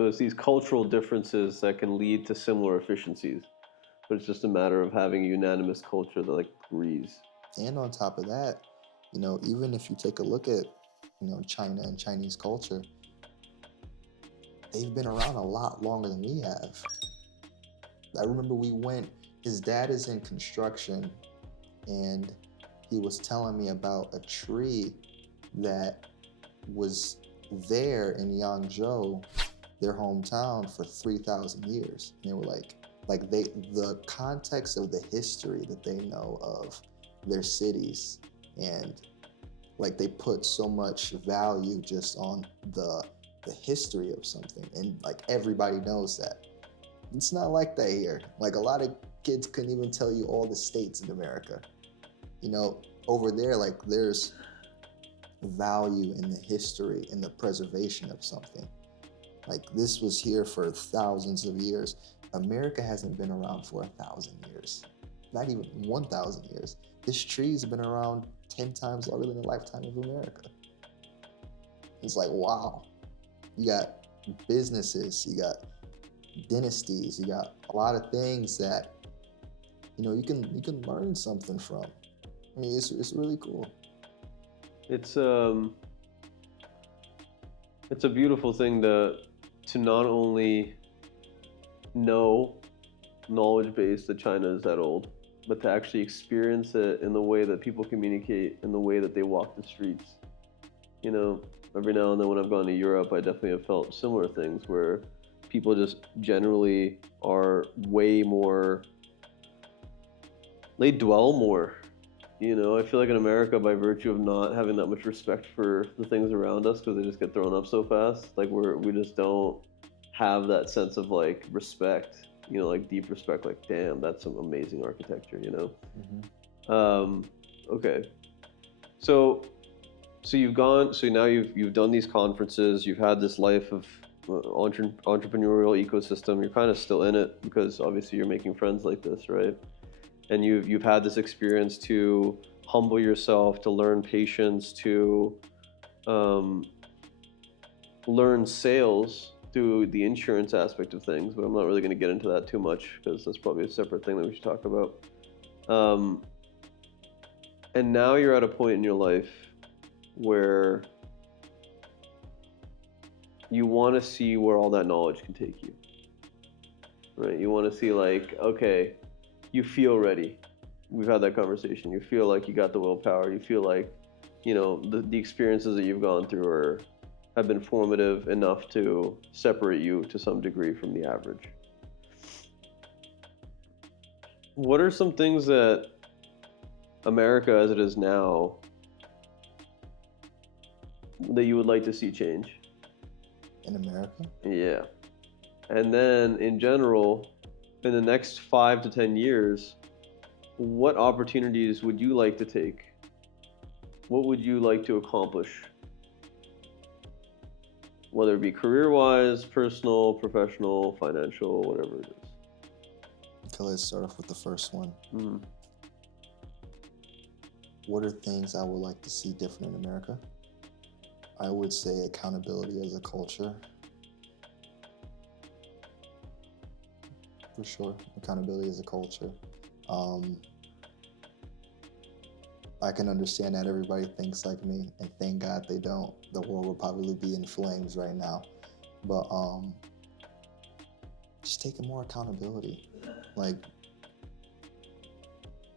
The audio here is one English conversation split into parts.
So it's these cultural differences that can lead to similar efficiencies, but it's just a matter of having a unanimous culture that like agrees. And on top of that, even if you take a look at, China and Chinese culture, they've been around a lot longer than we have. I remember his dad is in construction, and he was telling me about a tree that was there in Yangzhou, their hometown, for 3,000 years. And they were the context of the history that they know of their cities, and like they put so much value just on the history of something, and like everybody knows that. It's not like that here. Like a lot of kids couldn't even tell you all the states in America. Over there, like there's value in the history and the preservation of something. Like this was here for thousands of years. America hasn't been around for 1,000 years, not even 1,000 years. This tree's been around 10 times longer than the lifetime of America. It's like, wow. You got businesses, you got dynasties, you got a lot of things that you can learn something from. I mean, it's really cool. It's a beautiful thing to not only know knowledge base that China is that old, but to actually experience it in the way that people communicate, in the way that they walk the streets. Every now and then when I've gone to Europe, I definitely have felt similar things where people just generally are way more, they dwell more. I feel like in America, by virtue of not having that much respect for the things around us, because they just get thrown up so fast, like we just don't have that sense of like respect, like deep respect, like damn, that's some amazing architecture, Mm-hmm. Okay. So now you've done these conferences, you've had this life of entrepreneurial ecosystem. You're kind of still in it because obviously you're making friends like this, right? And you've had this experience to humble yourself, to learn patience, to learn sales through the insurance aspect of things, but I'm not really going to get into that too much because that's probably a separate thing that we should talk about. And now you're at a point in your life where you want to see where all that knowledge can take you, right? You want to see like, okay, you feel ready. We've had that conversation. You feel like you got the willpower. You feel like, the experiences that you've gone through have been formative enough to separate you to some degree from the average. What are some things that America as it is now that you would like to see change? In America? Yeah. And then in general, in the next 5 to 10 years, what opportunities would you like to take? What would you like to accomplish? Whether it be career-wise, personal, professional, financial, whatever it is. Okay, let's start off with the first one. Mm-hmm. What are things I would like to see different in America? I would say accountability as a culture. For sure, accountability as a culture. I can understand that everybody thinks like me, and thank God they don't. The world would probably be in flames right now. But just taking more accountability. Like,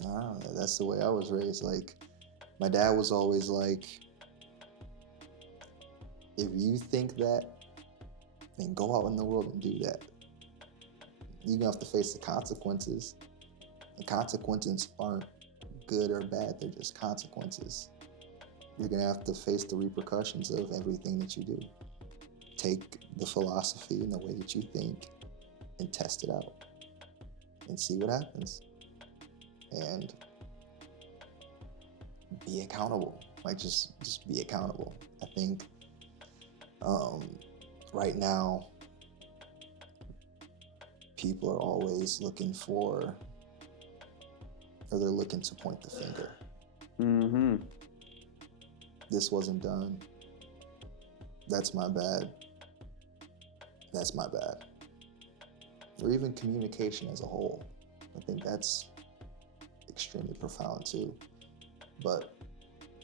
I don't know, that's the way I was raised. Like, my dad was always like, if you think that, then go out in the world and do that. You're gonna have to face the consequences. The consequences aren't good or bad, they're just consequences. You're gonna have to face the repercussions of everything that you do. Take the philosophy and the way that you think and test it out and see what happens. And be accountable. Like just be accountable. I think right now people are always looking for, or they're looking to point the finger. Mm-hmm. This wasn't done. That's my bad. that's my bad. Or even communication as a whole. I think that's extremely profound too. But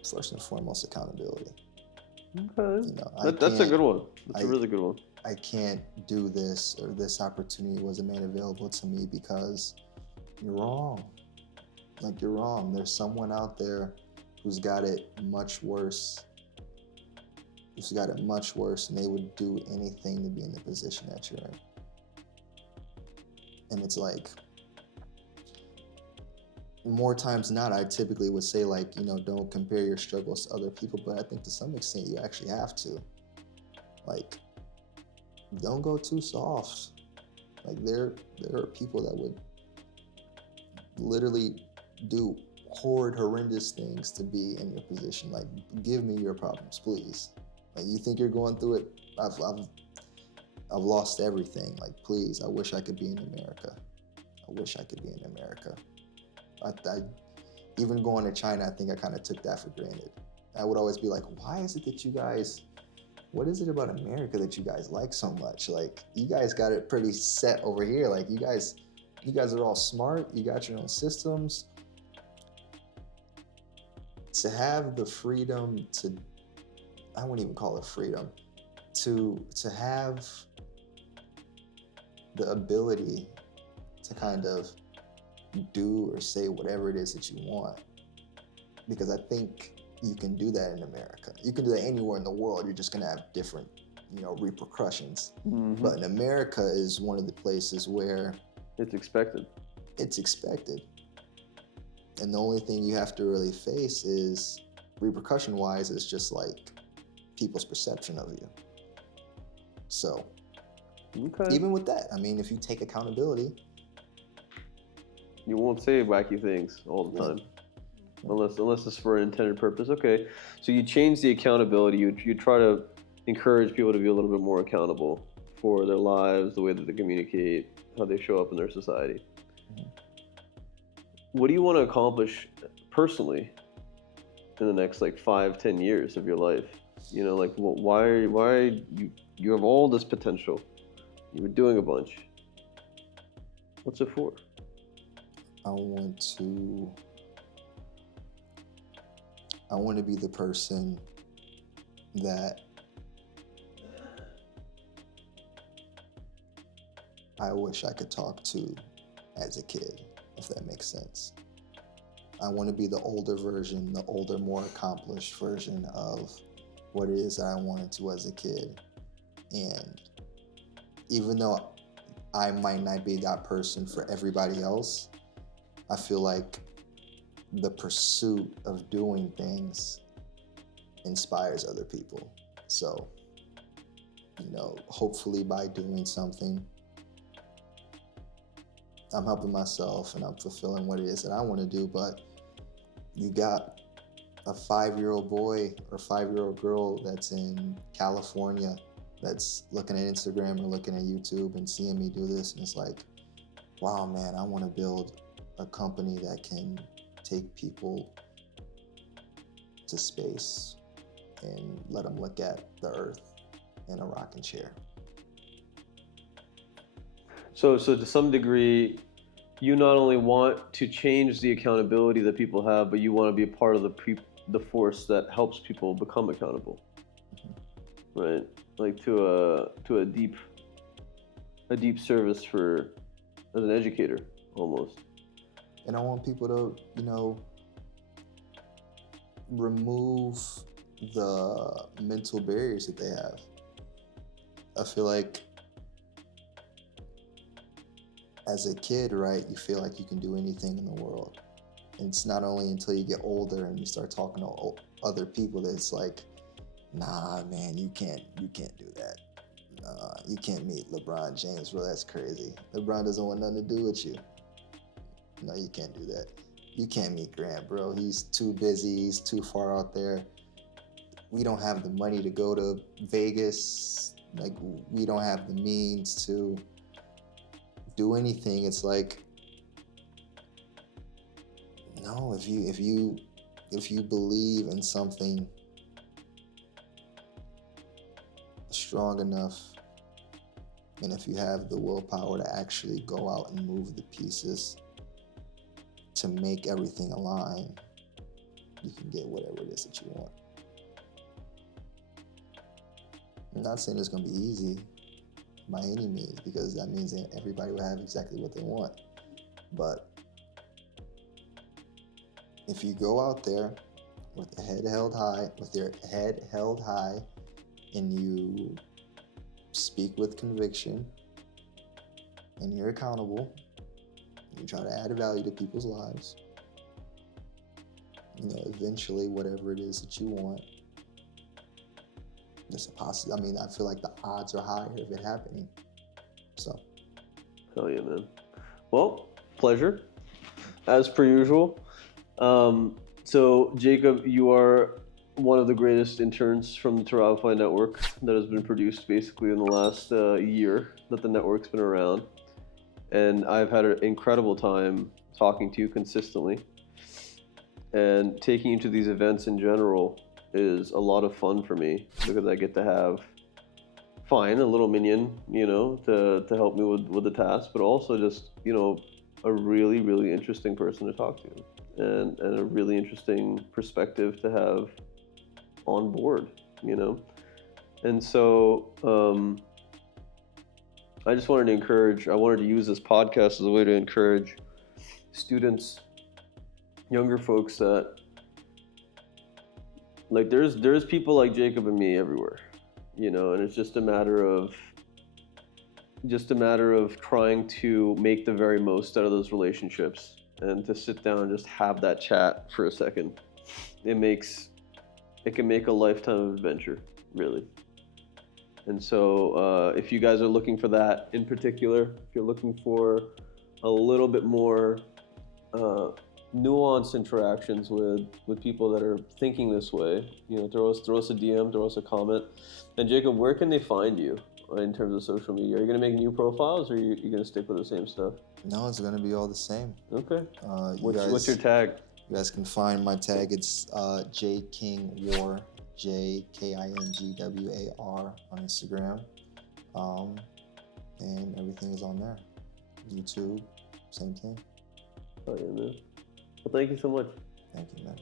first and foremost, accountability. Okay. You know, That's a good one. That's a really good one. I can't do this, or this opportunity wasn't made available to me because you're wrong. Like, you're wrong. There's someone out there who's got it much worse. And they would do anything to be in the position that you're in. And it's like, more times than not, I typically would say, like, you know, don't compare your struggles to other people, but I think to some extent you actually have to. Like, don't go too soft. Like, there are people that would literally do horrendous things to be in your position. Like, give me your problems, please. Like, you think you're going through it? I've lost everything. Like, please, I wish I could be in America. I even going to China, I think I kind of took that for granted. I would always be like, why is it that you guys, what is it about America that you guys like so much? Like, you guys got it pretty set over here. Like, you guys are all smart. You got your own systems. To have the freedom to, I wouldn't even call it freedom, to have the ability to kind of do or say whatever it is that you want. Because I think you can do that in America. You can do that anywhere in the world. You're just gonna have different, you know, repercussions. Mm-hmm. But in America is one of the places where it's expected. And the only thing you have to really face is, repercussion-wise, is just like people's perception of you. So, even with that, I mean, if you take accountability, you won't say wacky things all the time, unless it's for an intended purpose. Okay, so you change the accountability. You try to encourage people to be a little bit more accountable for their lives, the way that they communicate, how they show up in their society. Mm-hmm. What do you want to accomplish personally in the next, like, 5-10 years of your life? You know, like, why you have all this potential. You were doing a bunch. What's it for? I want to be the person that I wish I could talk to as a kid, if that makes sense. I want to be the older version, the older, more accomplished version of what it is that I wanted to as a kid. And even though I might not be that person for everybody else, I feel like the pursuit of doing things inspires other people. So, you know, hopefully by doing something, I'm helping myself and I'm fulfilling what it is that I want to do. But you got a 5-year-old boy or 5-year-old girl that's in California that's looking at Instagram or looking at YouTube and seeing me do this, and it's like, wow, man, I want to build a company that can take people to space and let them look at the Earth in a rocking chair. So to some degree, you not only want to change the accountability that people have, but you want to be a part of the force that helps people become accountable. Mm-hmm. Right? Like to a deep service for, as an educator, almost. And I want people to, you know, remove the mental barriers that they have. I feel like as a kid, right, you feel like you can do anything in the world. And it's not only until you get older and you start talking to other people that it's like, nah, man, you can't do that. You can't meet LeBron James, bro. That's crazy. LeBron doesn't want nothing to do with you. No, you can't do that. You can't meet Grant, bro. He's too busy. He's too far out there. We don't have the money to go to Vegas. Like, we don't have the means to do anything. It's like, no, if you believe in something strong enough, And if you have the willpower to actually go out and move the pieces to make everything align, you can get whatever it is that you want. I'm not saying it's going to be easy by any means, because that means that everybody will have exactly what they want. But if you go out there with your head held high, and you speak with conviction, and you're accountable, you try to add value to people's lives, eventually whatever it is that you want, there's a possibility. I mean, I feel like the odds are higher of it happening. So. Hell yeah, man. Well, pleasure, as per usual. So, Jacob, you are one of the greatest interns from the Turabify Network that has been produced basically in the last year that the network's been around. And I've had an incredible time talking to you consistently. And taking you to these events in general is a lot of fun for me, because I get to have a little minion, to help me with the task, but also just, a really, really interesting person to talk to, and a really interesting perspective to have on board, And so I just wanted to use this podcast as a way to encourage students, younger folks, that like there's people like Jacob and me everywhere, and it's just a matter of trying to make the very most out of those relationships, and to sit down and just have that chat for a second. It can make a lifetime of adventure, really. And so if you guys are looking for that in particular, if you're looking for a little bit more nuanced interactions with people that are thinking this way, throw us a DM, throw us a comment. And Jacob, where can they find you in terms of social media? Are you going to make new profiles, or are you going to stick with the same stuff? No, it's going to be all the same. Okay. What's your tag? You guys can find my tag. It's JKingWar, JKingWar on Instagram. And everything is on there. YouTube, same thing. Oh yeah, man. Well, thank you so much. Thank you, man.